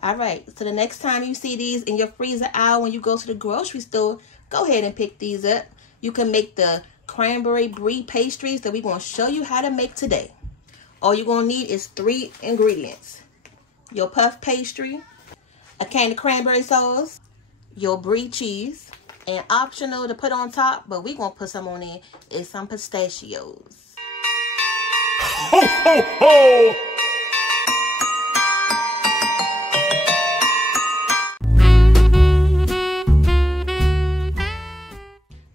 All right, so the next time you see these in your freezer aisle when you go to the grocery store, go ahead and pick these up. You can make the cranberry brie pastries that we're going to show you how to make today. All you're going to need is 3 ingredients. Your puff pastry, a can of cranberry sauce, your brie cheese, and optional to put on top, but we're going to put some on there, is some pistachios. Ho, ho, ho!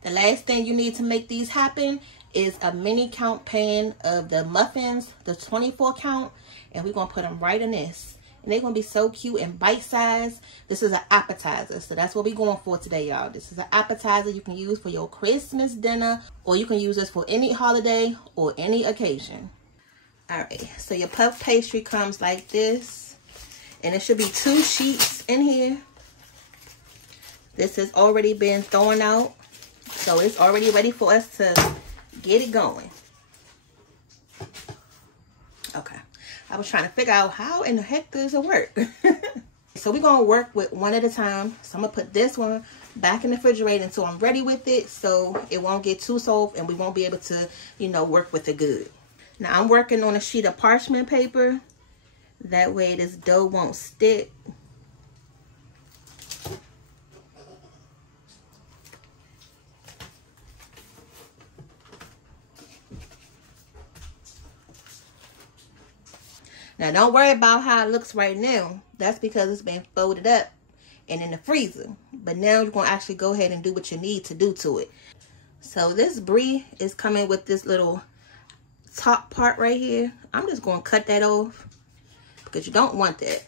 The last thing you need to make these happen is a mini count pan of the muffins, the 24 count, and we're going to put them right in this. And they're going to be so cute and bite-sized. This is an appetizer, so that's what we're going for today, y'all. This is an appetizer you can use for your Christmas dinner, or you can use this for any holiday or any occasion. All right, so your puff pastry comes like this, and it should be 2 sheets in here. This has already been thrown out, so it's already ready for us to get it going. Okay, I was trying to figure out how in the heck does it work. So we're going to work with one at a time. So I'm going to put this one back in the refrigerator until I'm ready with it, so it won't get too soft and we won't be able to, you know, work with it good. Now I'm working on a sheet of parchment paper. That way this dough won't stick. Now, don't worry about how it looks right now. That's because it's been folded up and in the freezer. But now you're going to actually go ahead and do what you need to do to it. So this brie is coming with this little top part right here. I'm just going to cut that off because you don't want that.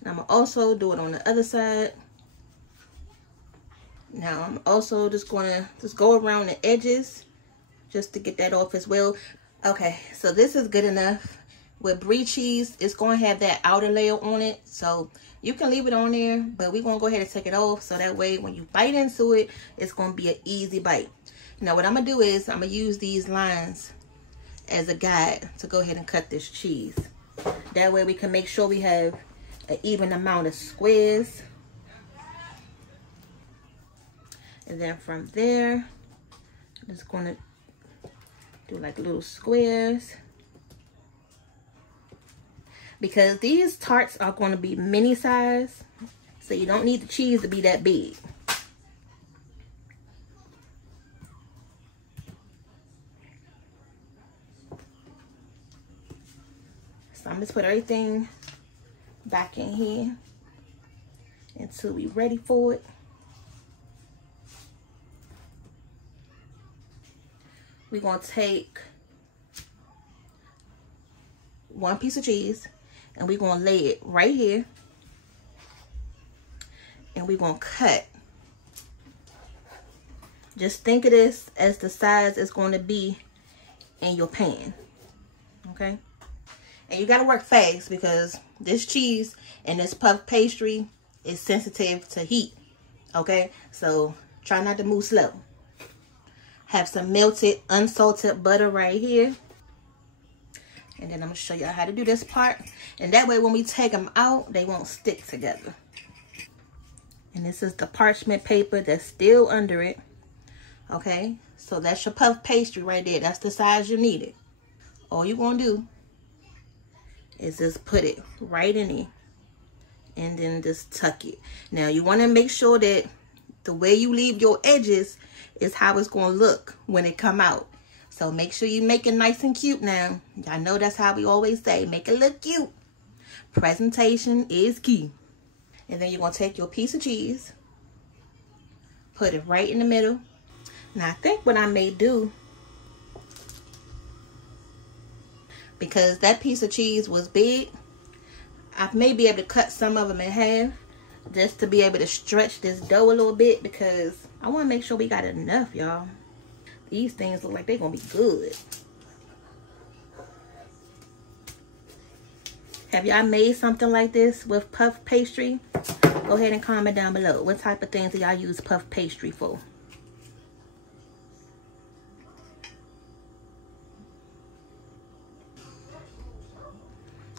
And I'm going to also do it on the other side. Now, I'm also just going to go around the edges just to get that off as well. Okay, so this is good enough. With brie cheese, it's going to have that outer layer on it, so you can leave it on there, but we're going to go ahead and take it off so that way when you bite into it, it's going to be an easy bite. Now what I'm going to do is I'm going to use these lines as a guide to go ahead and cut this cheese. That way we can make sure we have an even amount of squares. And then from there, I'm just going to do like little squares. Because these tarts are going to be mini size, so you don't need the cheese to be that big. So I'm just put everything back in here until we're ready for it. We're going to take 1 piece of cheese. And we're going to lay it right here. And we're going to cut. Just think of this as the size it's going to be in your pan. Okay? And you got to work fast because this cheese and this puff pastry is sensitive to heat. Okay? So try not to move slow. Have some melted, unsalted butter right here. And then I'm going to show you how to do this part. And that way when we take them out, they won't stick together. And this is the parchment paper that's still under it. Okay? So that's your puff pastry right there. That's the size you need it. All you're going to do is just put it right in there. And then just tuck it. Now you want to make sure that the way you leave your edges is how it's going to look when it come out. So make sure you make it nice and cute now. I know that's how we always say, make it look cute. Presentation is key. And then you're going to take your piece of cheese, put it right in the middle. Now I think what I may do, because that piece of cheese was big, I may be able to cut some of them in half just to be able to stretch this dough a little bit, because I want to make sure we got enough, y'all. These things look like they're going to be good. Have y'all made something like this with puff pastry? Go ahead and comment down below. What type of things do y'all use puff pastry for?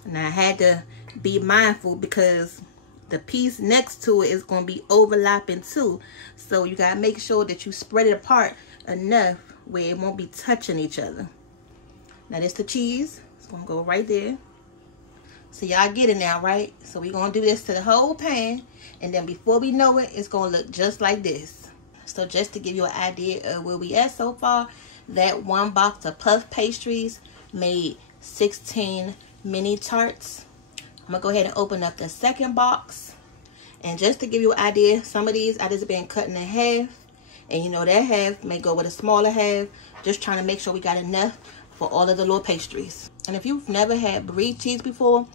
Now I had to be mindful because the piece next to it is going to be overlapping too. So you got to make sure that you spread it apart enough where it won't be touching each other. Now this the cheese. It's going to go right there. So y'all get it now, right? So we're going to do this to the whole pan. And then before we know it, it's going to look just like this. So just to give you an idea of where we at so far, that one box of puff pastries made 16 mini tarts. I'm going to go ahead and open up the second box. And just to give you an idea, some of these I just been cutting in half. And you know that half may go with a smaller half. Just trying to make sure we got enough for all of the little pastries. And if you've never had Brie cheese before,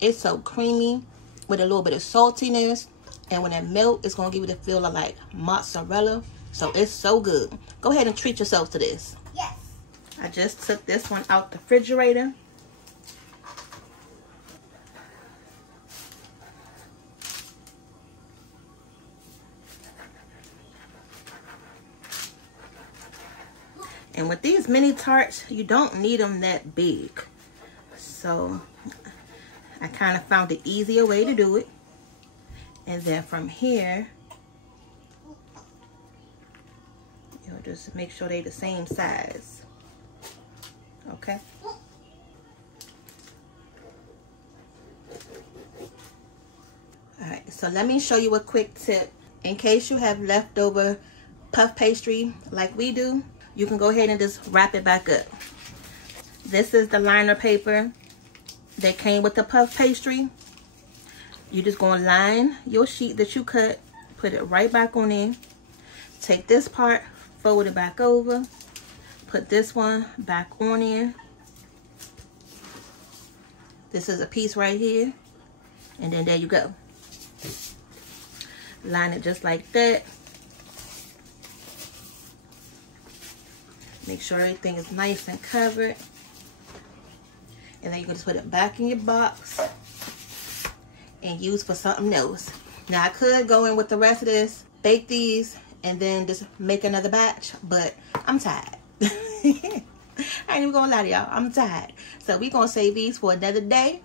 it's so creamy with a little bit of saltiness. And when it melts, it's going to give you the feel of like mozzarella. So it's so good. Go ahead and treat yourself to this. Yes. I just took this one out the refrigerator. And with these mini tarts, you don't need them that big. So I kind of found the easier way to do it. And then from here, you'll just make sure they're the same size. Okay. Alright, so let me show you a quick tip. In case you have leftover puff pastry like we do, you can go ahead and just wrap it back up. This is the liner paper that came with the puff pastry. You're just going to line your sheet that you cut, put it right back on in. Take this part, fold it back over, put this one back on in. This is a piece right here, and then there you go. Line it just like that. Make sure everything is nice and covered. And then you can just put it back in your box and use for something else. Now I could go in with the rest of this, bake these, and then just make another batch, but I'm tired. I ain't even gonna lie to y'all, I'm tired. So we're gonna save these for another day.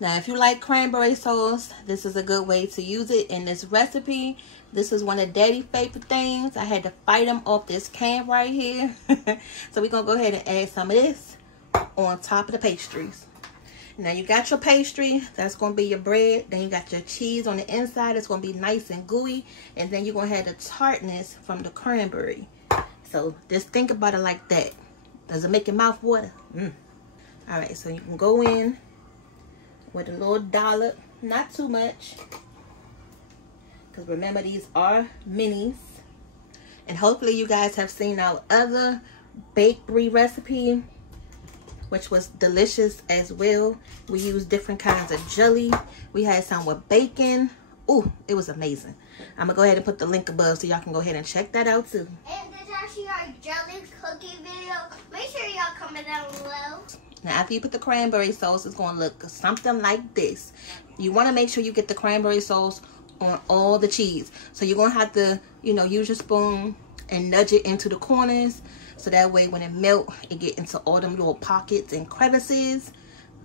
Now if you like cranberry sauce, this is a good way to use it in this recipe. This is one of Daddy's favorite things. I had to fight him off this can right here. So we're gonna go ahead and add some of this on top of the pastries. Now you got your pastry, that's going to be your bread. Then you got your cheese on the inside. It's going to be nice and gooey. And then you're going to have the tartness from the cranberry. So just think about it like that. Does it make your mouth water? Alright, so you can go in with a little dollop. Not too much. Because remember, these are minis. And hopefully you guys have seen our other baked Brie recipe, which was delicious as well. We used different kinds of jelly. We had some with bacon. Ooh, it was amazing. I'm gonna go ahead and put the link above so y'all can go ahead and check that out too. And there's actually our jelly cookie video. Make sure y'all comment down below. Now after you put the cranberry sauce, it's gonna look something like this. You wanna make sure you get the cranberry sauce on all the cheese. So you're gonna have to, you know, use your spoon and nudge it into the corners. So that way when it melt, it get into all them little pockets and crevices.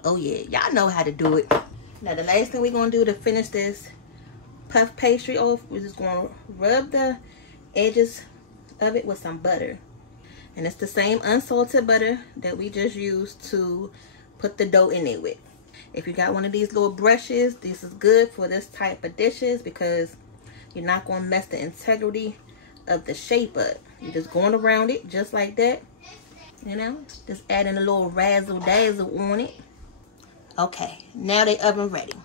Oh yeah, y'all know how to do it. Now the last thing we're going to do to finish this puff pastry off, we're just going to rub the edges of it with some butter. And it's the same unsalted butter that we just used to put the dough in it with. If you got one of these little brushes, this is good for this type of dishes because you're not going to mess the integrity of the shape up. You're just going around it just like that, you know, just adding a little razzle dazzle on it. Okay, now they oven ready.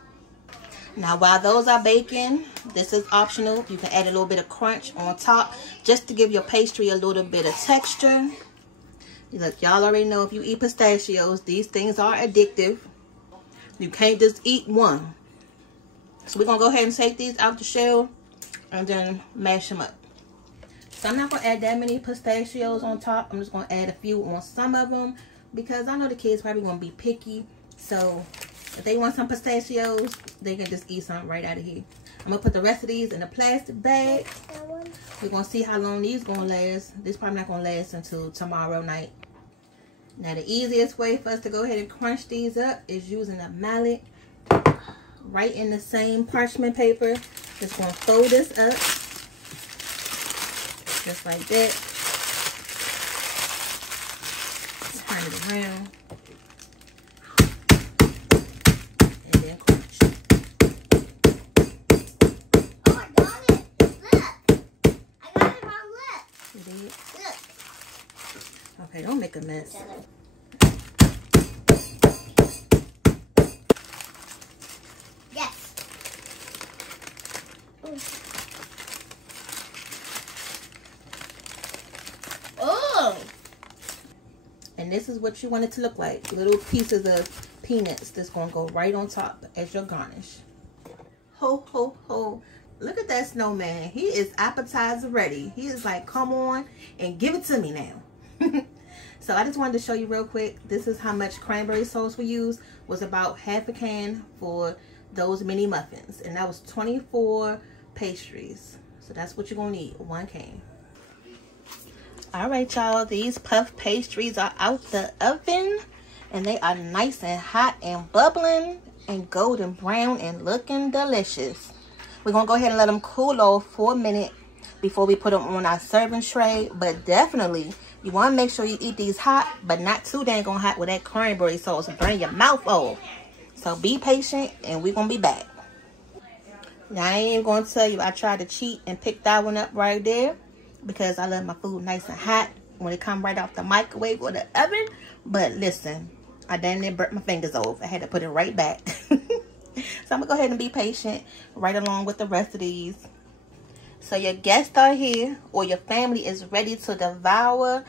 Now while those are baking, this is optional. You can add a little bit of crunch on top just to give your pastry a little bit of texture. Look, y'all already know if you eat pistachios, these things are addictive. You can't just eat one. So we're gonna go ahead and take these out the shell and then mash them up. So I'm not going to add that many pistachios on top. I'm just going to add a few on some of them because I know the kids probably going to be picky. So if they want some pistachios, they can just eat some right out of here. I'm going to put the rest of these in a plastic bag. We're going to see how long these going to last. This probably not going to last until tomorrow night. Now the easiest way for us to go ahead and crunch these up is using a mallet. right in the same parchment paper. Just gonna fold this up, just like that. Turn it around, and then crunch. Oh, I got it. Look. I got it wrong. Look. You did? Look. Okay, don't make a mess. Yes. Oh. And this is what you want it to look like. Little pieces of peanuts that's going to go right on top as your garnish. Ho, ho, ho. Look at that snowman. He is appetizer ready. He is like, come on and give it to me now. So I just wanted to show you real quick. This is how much cranberry sauce we use. Was about half a can for those mini muffins. And that was 24 pastries. So that's what you're going to need, 1 can. All right, y'all. These puff pastries are out the oven. And they are nice and hot and bubbling and golden brown and looking delicious. We're going to go ahead and let them cool off for a minute before we put them on our serving tray. But definitely, you want to make sure you eat these hot, but not too dang hot with that cranberry sauce. Burn your mouth off. So be patient, and we're going to be back. Now, I ain't going to tell you I tried to cheat and pick that one up right there because I love my food nice and hot when it comes right off the microwave or the oven. But listen, I damn near burnt my fingers off. I had to put it right back. So I'm going to go ahead and be patient right along with the rest of these. So your guests are here, or your family is ready to devour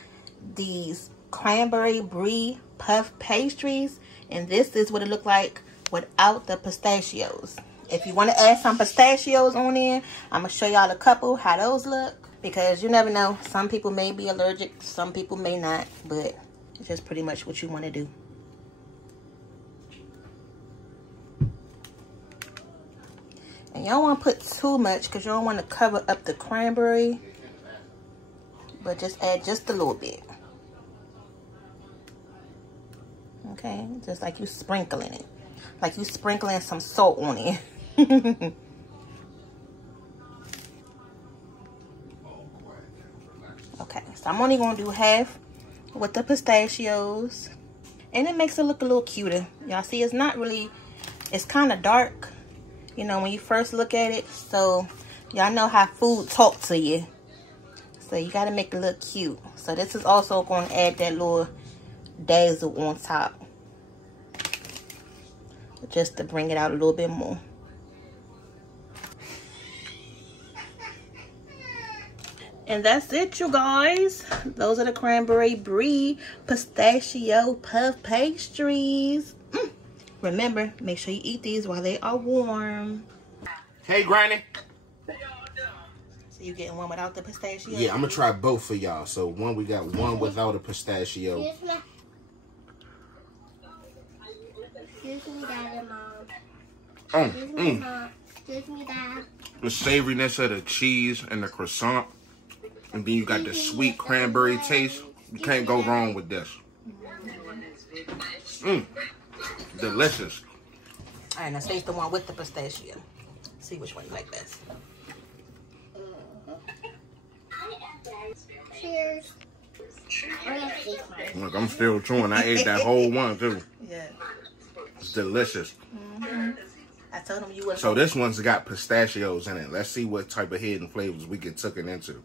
these cranberry brie puff pastries. And this is what it looked like without the pistachios. If you want to add some pistachios on there, I'm going to show y'all a couple how those look. Because you never know. Some people may be allergic. Some people may not. But it's just pretty much what you want to do. And y'all want to put too much because you don't want to cover up the cranberry. But just add just a little bit. Okay, just like you sprinkling it. Like you sprinkling some salt on it. Okay, so I'm only going to do half with the pistachios. And it makes it look a little cuter. Y'all see, it's not really, it's kind of dark. You know, when you first look at it. So, y'all know how food talk to you. So, you got to make it look cute. So, this is also going to add that little dazzle on top. Just to bring it out a little bit more. And that's it, you guys. Those are the cranberry brie pistachio puff pastries. Remember, make sure you eat these while they are warm. Hey, Granny. So you getting one without the pistachio? Yeah, I'm going to try both for y'all. So we got one without a pistachio. Excuse me, Dad and Mom. Excuse me, Mom. Excuse me, Dad. The savoriness of the cheese and the croissant. And then you got the sweet cranberry taste. You can't go wrong with this. Delicious. All right, now taste the one with the pistachio. See which one you like best. Cheers. Look, I'm still chewing. I ate that whole one, too. Yeah. It's delicious. I told him you would. So this one's got pistachios in it. Let's see what type of hidden flavors we get taken into.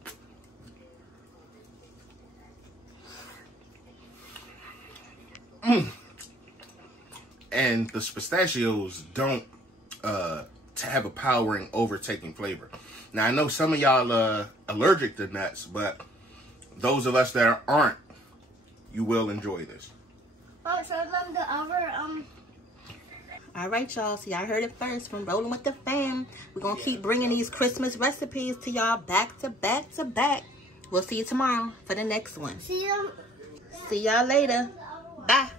And the pistachios don't have a powering, overtaking flavor. Now, I know some of y'all are allergic to nuts, but those of us that aren't, you will enjoy this. Oh, show them the other, All right, y'all. So y'all heard it first from Rolling with the Fam. We're going to keep bringing these Christmas recipes to y'all back to back to back. We'll see you tomorrow for the next one. See you. See y'all later. Bye.